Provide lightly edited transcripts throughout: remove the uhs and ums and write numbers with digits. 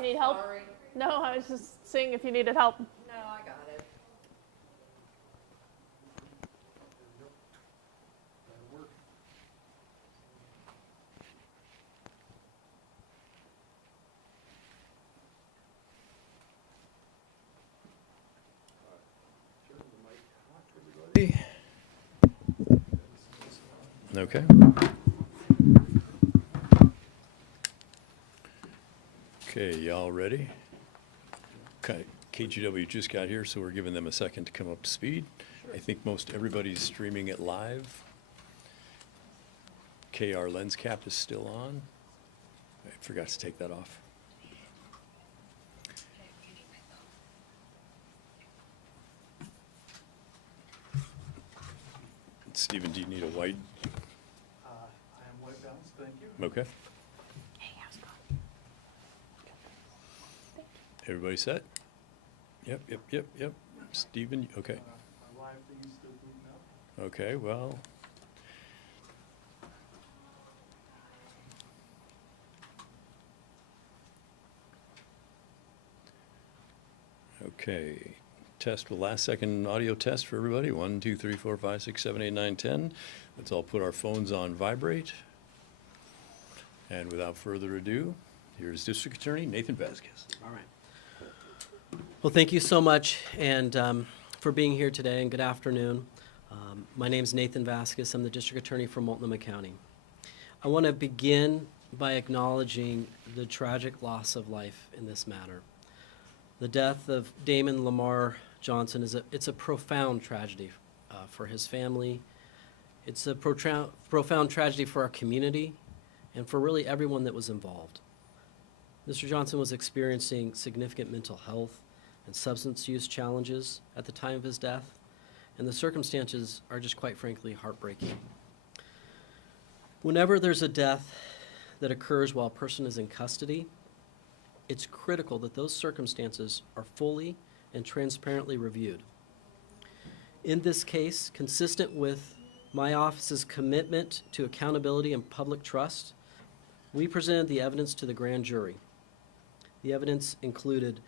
Need help? Sorry. No, I was just seeing if you needed help. No, I got it. Okay. Okay, y'all ready? Okay, KGW just got here, so we're giving them a second to come up to speed. I think most everybody's streaming it live. Okay, our lens cap is still on. I forgot to take that off. Stephen, do you need a white? I am white balanced, thank you. Okay. Hey, how's it going? Everybody set? Yep. Stephen, okay. Our live thing is still booting up. Okay, well. Okay, test, the last second audio test for everybody. 1, 2, 3, 4, 5, 6, 7, 8, 9, 10. Let's all put our phones on vibrate. And without further ado, here's District Attorney Nathan Vasquez. All right. Well, thank you so much and for being here today, and good afternoon. My name is Nathan Vasquez. I'm the District Attorney for Multnomah County. I want to begin by acknowledging the tragic loss of life in this matter. The death of Damon Lamarr Johnson it's a profound tragedy for his family. It's a profound tragedy for our community and for really everyone that was involved. Mr. Johnson was experiencing significant mental health and substance use challenges at the time of his death, and the circumstances are just quite frankly heartbreaking. Whenever there's a death that occurs while a person is in custody, it's critical that those circumstances are fully and transparently reviewed. In this case, consistent with my office's commitment to accountability and public trust, we presented the evidence to the grand jury. The evidence included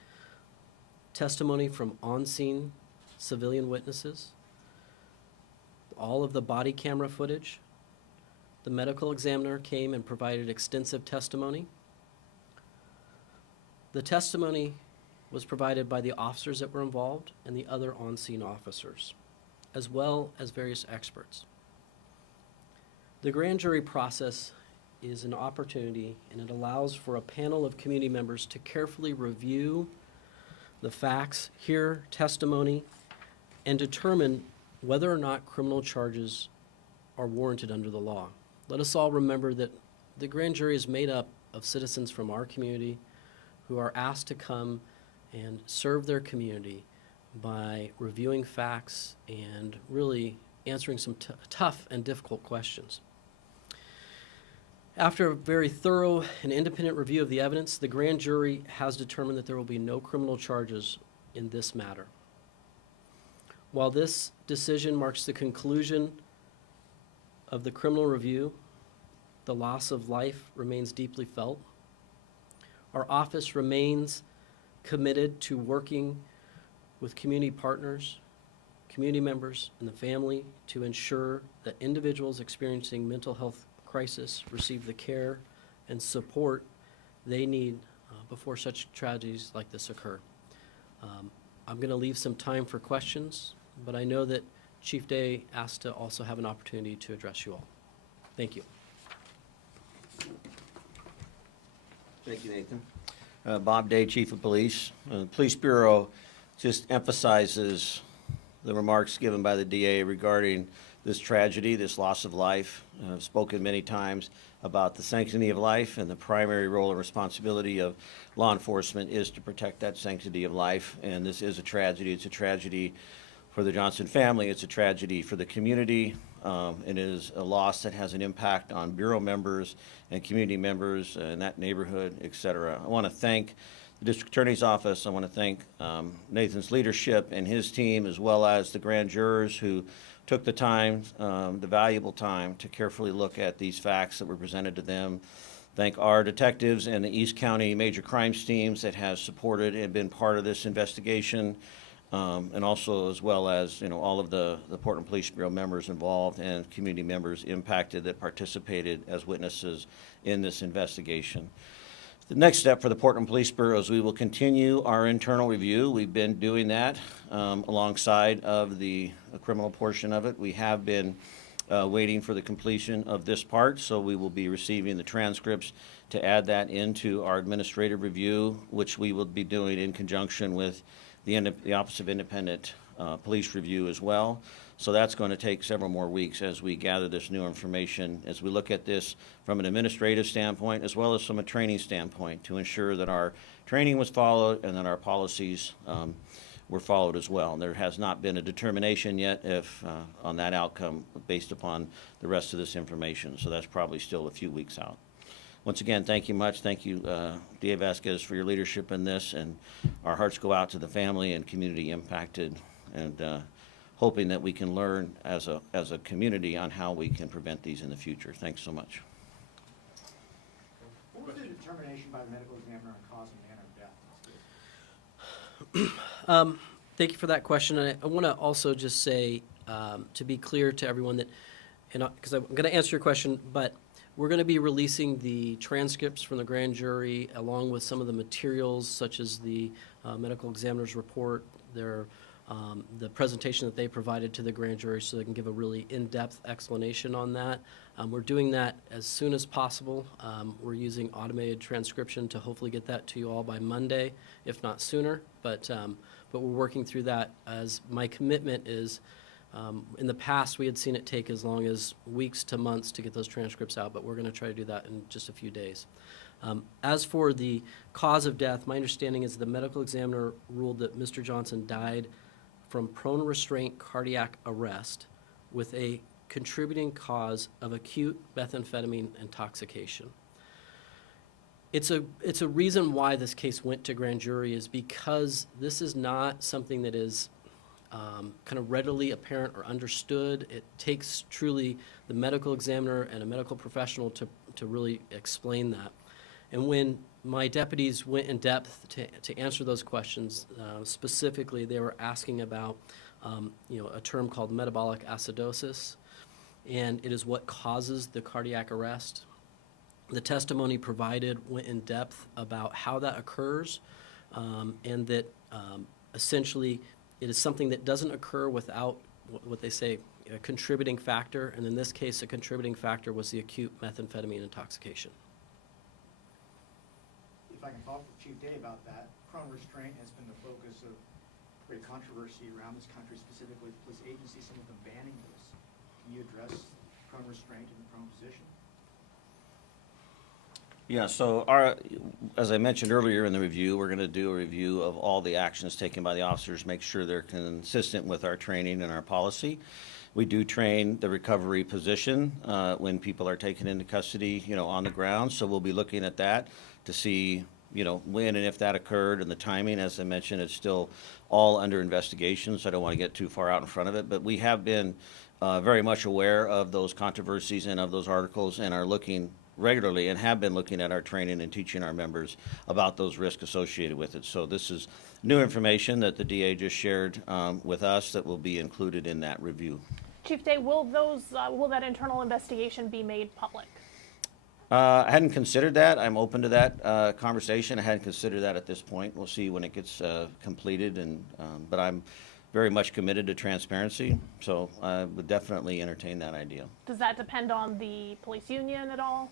testimony from on-scene civilian witnesses, all of the body camera footage. The medical examiner came and provided extensive testimony. The testimony was provided by the officers that were involved and the other on-scene officers, as well as various experts. The grand jury process is an opportunity, and it allows for a panel of community members to carefully review the facts, hear testimony, and determine whether or not criminal charges are warranted under the law. Let us all remember that the grand jury is made up of citizens from our community who are asked to come and serve their community by reviewing facts and really answering some tough and difficult questions. After a very thorough and independent review of the evidence, the grand jury has determined that there will be no criminal charges in this matter. While this decision marks the conclusion of the criminal review, the loss of life remains deeply felt. Our office remains committed to working with community partners, community members, and the family to ensure that individuals experiencing mental health crisis receive the care and support they need before such tragedies like this occur. I'm going to leave some time for questions, but I know that Chief Day asked to also have an opportunity to address you all. Thank you. Thank you, Nathan. Bob Day, Chief of Police. The Police Bureau just emphasizes the remarks given by the DA regarding this tragedy, this loss of life. I've spoken many times about the sanctity of life, and the primary role and responsibility of law enforcement is to protect that sanctity of life. And this is a tragedy. It's a tragedy for the Johnson family. It's a tragedy for the community. It is a loss that has an impact on Bureau members and community members in that neighborhood, et cetera. I want to thank the District Attorney's Office. I want to thank Nathan's leadership and his team, as well as the grand jurors who took the time, the valuable time, to carefully look at these facts that were presented to them. thank our detectives and the East County Major Crimes teams that has supported and been part of this investigation, and also as well as, all of the Portland Police Bureau members involved and community members impacted that participated as witnesses in this investigation. The next step for the Portland Police Bureau is we will continue our internal review. We've been doing that alongside of the criminal portion of it. We have been waiting for the completion of this part, so we will be receiving the transcripts to add that into our administrative review, which we will be doing in conjunction with the Office of Independent Police Review as well. So that's going to take several more weeks as we gather this new information, as we look at this from an administrative standpoint as well as from a training standpoint to ensure that our training was followed and that our policies were followed as well. And there has not been a determination yet if on that outcome based upon the rest of this information. So that's probably still a few weeks out. Once again, thank you much. Thank you, DA Vasquez, for your leadership in this, and our hearts go out to the family and community impacted, and hoping that we can learn as a community on how we can prevent these in the future. Thanks so much. What was the determination by the medical examiner on cause and manner of death? Thank you for that question. And I want to also just say, to be clear to everyone that, because I'm going to answer your question, but we're going to be releasing the transcripts from the grand jury along with some of the materials such as the medical examiner's report, the presentation that they provided to the grand jury so they can give a really in-depth explanation on that. We're doing that as soon as possible. We're using automated transcription to hopefully get that to you all by Monday, if not sooner. But we're working through that, as my commitment is, in the past we had seen it take as long as weeks to months to get those transcripts out, but we're going to try to do that in just a few days. As for the cause of death, my understanding is the medical examiner ruled that Mr. Johnson died from prone restraint cardiac arrest with a contributing cause of acute methamphetamine intoxication. It's a reason why this case went to grand jury is because this is not something that is kind of readily apparent or understood. It takes truly the medical examiner and a medical professional to really explain that. And when my deputies went in depth to answer those questions, specifically they were asking about a term called metabolic acidosis, and it is what causes the cardiac arrest. The testimony provided went in depth about how that occurs, and that essentially it is something that doesn't occur without what they say a contributing factor, and in this case a contributing factor was the acute methamphetamine intoxication. If I can talk with Chief Day about that, prone restraint has been the focus of great controversy around this country, specifically the police agency, some of them banning this. Can you address prone restraint and the prone position? Yeah, so as I mentioned earlier in the review, we're going to do a review of all the actions taken by the officers, make sure they're consistent with our training and our policy. We do train the recovery position when people are taken into custody, on the ground. So we'll be looking at that to see, when and if that occurred and the timing. As I mentioned, it's still all under investigation, so I don't want to get too far out in front of it. But we have been very much aware of those controversies and of those articles and are looking regularly and have been looking at our training and teaching our members about those risks associated with it. So this is new information that the DA just shared with us that will be included in that review. Chief Day, will that internal investigation be made public? I hadn't considered that. I'm open to that conversation. I hadn't considered that at this point. We'll see when it gets completed, but I'm very much committed to transparency, so I would definitely entertain that idea. Does that depend on the police union at all?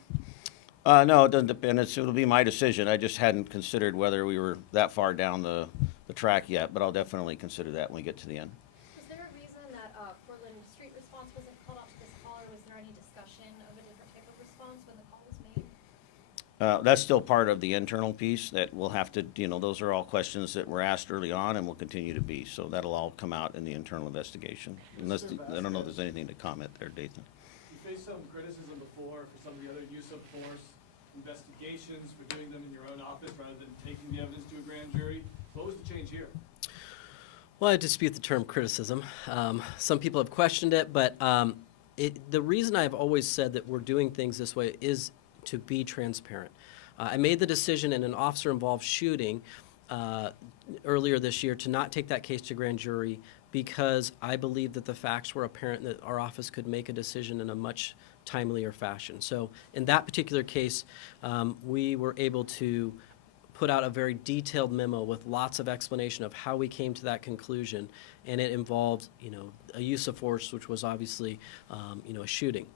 No, it doesn't depend. It'll be my decision. I just hadn't considered whether we were that far down the track yet, but I'll definitely consider that when we get to the end. Was there a reason that Portland Street response wasn't called out to this call, or was there any discussion of a different type of response when the call was made? That's still part of the internal piece that we'll have to, those are all questions that were asked early on and will continue to be. So that'll all come out in the internal investigation. Unless, I don't know if there's anything to comment there, Dathan. You faced some criticism before for some of the other use of force investigations, for doing them in your own office rather than taking the evidence to a grand jury. What was the change here? Well, I dispute the term criticism. Some people have questioned it, but the reason I've always said that we're doing things this way is to be transparent. I made the decision in an officer-involved shooting earlier this year to not take that case to grand jury because I believed that the facts were apparent that our office could make a decision in a much timelier fashion. So in that particular case, we were able to put out a very detailed memo with lots of explanation of how we came to that conclusion, and it involved, a use of force, which was obviously, a shooting.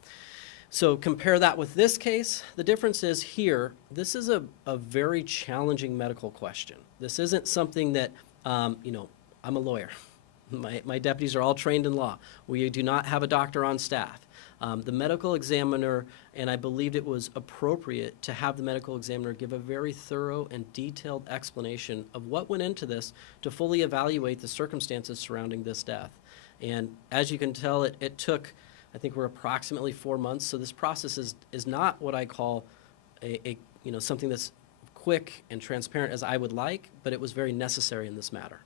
So compare that with this case. The difference is here, this is a very challenging medical question. This isn't something that, I'm a lawyer. My deputies are all trained in law. We do not have a doctor on staff. The medical examiner, and I believed it was appropriate to have the medical examiner give a very thorough and detailed explanation of what went into this to fully evaluate the circumstances surrounding this death. And as you can tell, it took, I think we're approximately 4 months, so this process is not what I call something that's quick and transparent as I would like, but it was very necessary in this matter.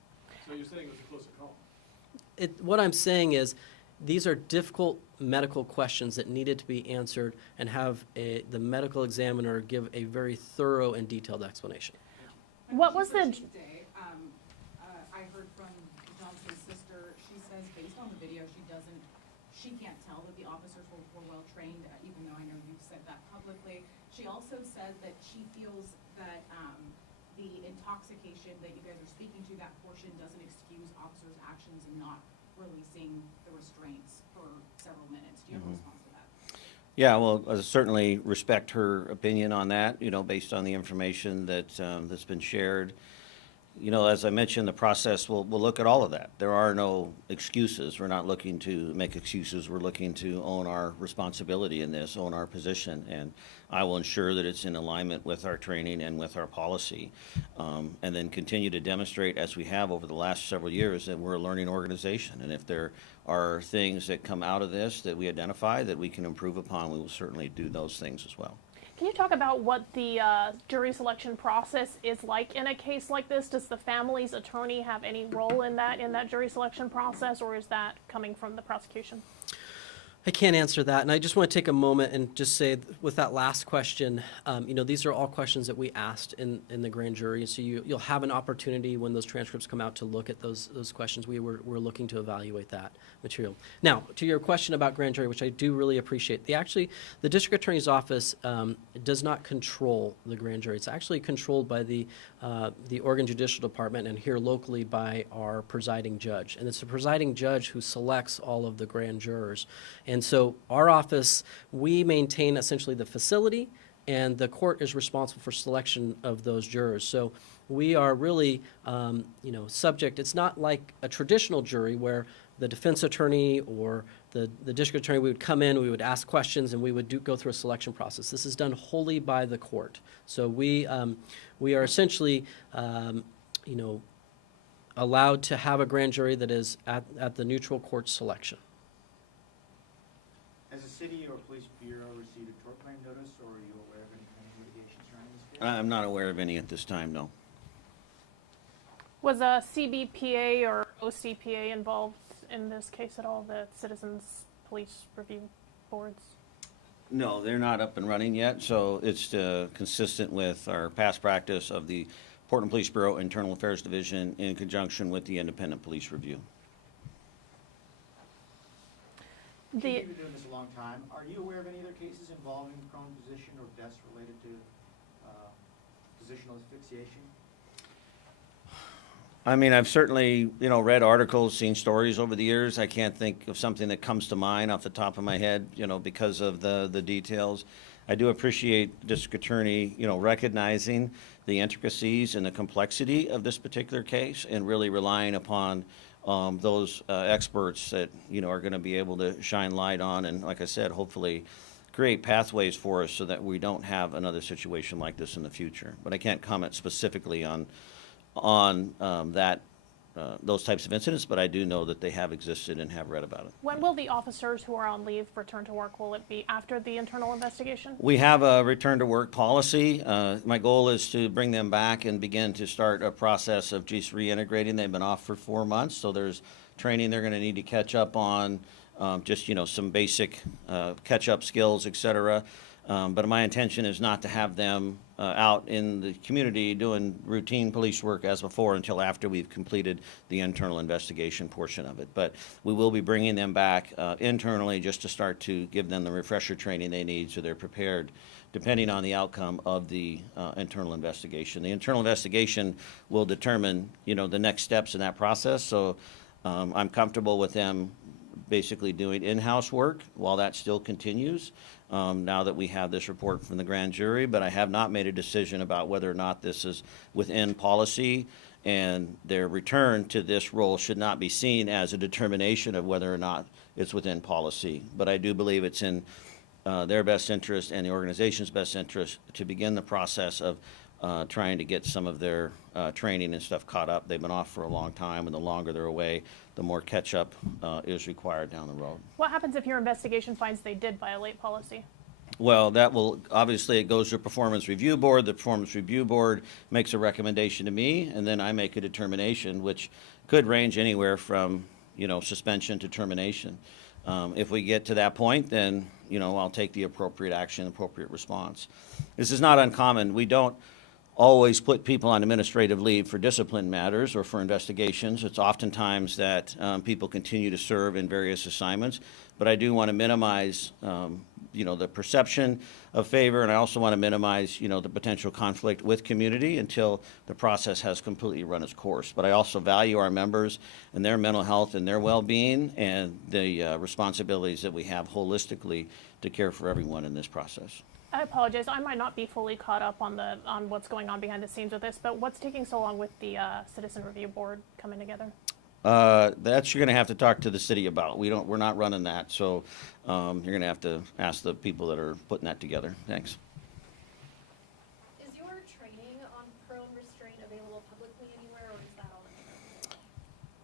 So you're saying it was a closer call? What I'm saying is, these are difficult medical questions that needed to be answered and have the medical examiner give a very thorough and detailed explanation. What was the? Today, I heard from Johnson's sister. She says based on the video, she can't tell that the officers were well trained, even though I know you've said that publicly. She also said that she feels that the intoxication that you guys are speaking to, that portion doesn't excuse officers' actions in not releasing the restraints for several minutes. Do you have a response to that? Yeah, well, I certainly respect her opinion on that, based on the information that's been shared. As I mentioned, the process will look at all of that. There are no excuses. We're not looking to make excuses. We're looking to own our responsibility in this, own our position, and I will ensure that it's in alignment with our training and with our policy, and then continue to demonstrate, as we have over the last several years, that we're a learning organization. And if there are things that come out of this that we identify that we can improve upon, we will certainly do those things as well. Can you talk about what the jury selection process is like in a case like this? Does the family's attorney have any role in that jury selection process, or is that coming from the prosecution? I can't answer that, and I just want to take a moment and just say, with that last question, these are all questions that we asked in the grand jury, so you'll have an opportunity when those transcripts come out to look at those questions. We're looking to evaluate that material. Now, to your question about grand jury, which I do really appreciate, the district attorney's office does not control the grand jury. It's actually controlled by the Oregon Judicial Department, and here locally by our presiding judge. And it's the presiding judge who selects all of the grand jurors. And so our office, we maintain essentially the facility, and the court is responsible for selection of those jurors. So we are really, subject. It's not like a traditional jury where the defense attorney or the district attorney, we would come in, we would ask questions, and we would go through a selection process. This is done wholly by the court. So we are essentially, allowed to have a grand jury that is at the neutral court selection. Has the city or police bureau received a tort claim notice, or are you aware of any kind of litigation surrounding this case? I'm not aware of any at this time, no. Was a CBPA or OCPA involved in this case at all, the Citizens Police Review Boards? No, they're not up and running yet, so it's consistent with our past practice of the Portland Police Bureau Internal Affairs Division in conjunction with the Independent Police Review. You've been doing this a long time. Are you aware of any other cases involving prone position or deaths related to positional asphyxiation? I mean, I've certainly, read articles, seen stories over the years. I can't think of something that comes to mind off the top of my head, because of the details. I do appreciate the district attorney, recognizing the intricacies and the complexity of this particular case and really relying upon those experts that, are going to be able to shine light on and, like I said, hopefully create pathways for us so that we don't have another situation like this in the future. But I can't comment specifically on that, those types of incidents, but I do know that they have existed and have read about it. When will the officers who are on leave return to work? Will it be after the internal investigation? We have a return to work policy. My goal is to bring them back and begin to start a process of just reintegrating. They've been off for 4 months, so there's training they're going to need to catch up on, some basic catch-up skills, et cetera. But my intention is not to have them out in the community doing routine police work as before until after we've completed the internal investigation portion of it. But we will be bringing them back internally just to start to give them the refresher training they need so they're prepared depending on the outcome of the internal investigation. The internal investigation will determine, the next steps in that process. So I'm comfortable with them basically doing in-house work while that still continues, now that we have this report from the grand jury, but I have not made a decision about whether or not this is within policy, and their return to this role should not be seen as a determination of whether or not it's within policy. But I do believe it's in their best interest and the organization's best interest to begin the process of trying to get some of their training and stuff caught up. They've been off for a long time, and the longer they're away, the more catch-up is required down the road. What happens if your investigation finds they did violate policy? Well, that will, obviously, it goes to a performance review board. The performance review board makes a recommendation to me, and then I make a determination, which could range anywhere from, suspension to termination. If we get to that point, then, I'll take the appropriate action, appropriate response. This is not uncommon. We don't always put people on administrative leave for discipline matters or for investigations. It's oftentimes that people continue to serve in various assignments, but I do want to minimize, the perception of favor, and I also want to minimize, the potential conflict with community until the process has completely run its course. But I also value our members and their mental health and their well-being and the responsibilities that we have holistically to care for everyone in this process. I apologize. I might not be fully caught up on what's going on behind the scenes with this, but what's taking so long with the Citizen Review Board coming together? That you're going to have to talk to the city about. We're not running that, so you're going to have to ask the people that are putting that together. Thanks. Is your training on prone restraint available publicly anywhere, or is that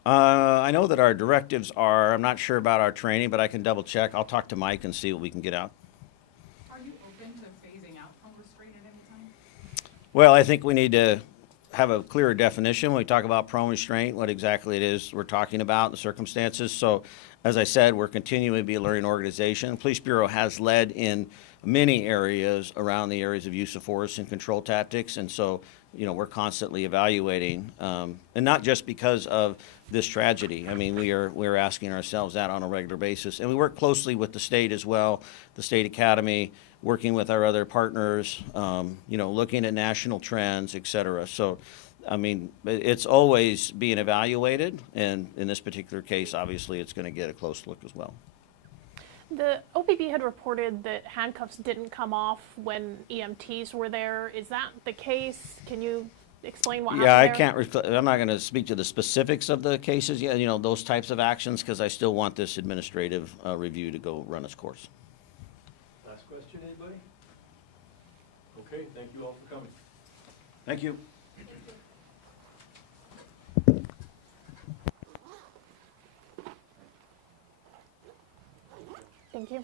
all? I know that our directives are. I'm not sure about our training, but I can double check. I'll talk to Mike and see what we can get out. Are you open to phasing out prone restraint at any time? Well, I think we need to have a clearer definition when we talk about prone restraint, what exactly it is we're talking about, the circumstances. So, as I said, we're continuing to be a learning organization. The Police Bureau has led in many areas around the areas of use of force and control tactics, and so, we're constantly evaluating, and not just because of this tragedy. I mean, we're asking ourselves that on a regular basis, and we work closely with the state as well, the state academy, working with our other partners, looking at national trends, et cetera. So, I mean, it's always being evaluated, and in this particular case, obviously, it's going to get a close look as well. The OPB had reported that handcuffs didn't come off when EMTs were there. Is that the case? Can you explain what happened Yeah, I there? can't, I'm not going to speak to the specifics of the cases, those types of actions, because I still want this administrative review to go run its course. Last question, anybody? Okay, thank you all for coming. Thank you. Thank you.